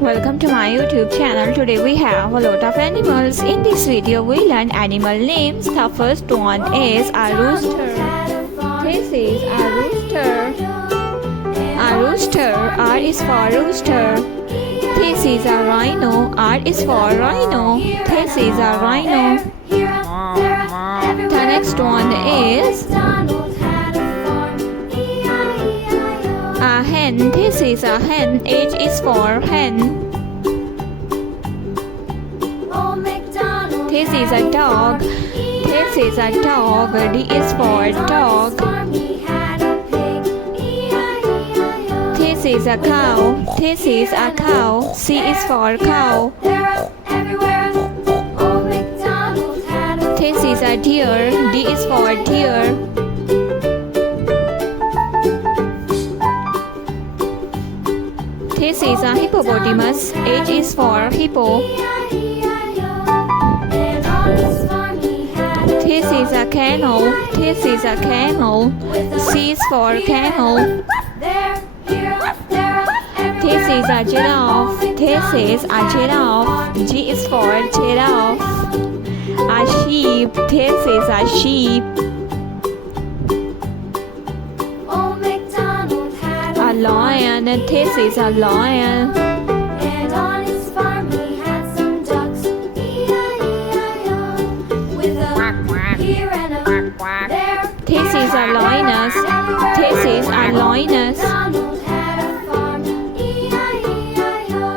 Welcome to my YouTube channel. Today we have a lot of animals. In this video we learn animal names. The first one is a rooster. This is a rooster. A rooster. R is for rooster. This is a rhino. R is for rhino. This is a rhino. The next one is a hen. This is a hen. H is for hen. This is a dog. This is a dog. D is for dog. This is a cow. This is a cow. C is for cow. This is a deer. D is for deer. This is a hippopotamus. H is for hippo. This is a camel. This is a camel. C is for camel. This is a giraffe. This is a giraffe. G is for giraffe. A sheep. This is a sheep. A lion. This is a lion. And on his farm he had some ducks. E-I-E-I-O. With a here and a there. This is a lioness. This is a lioness.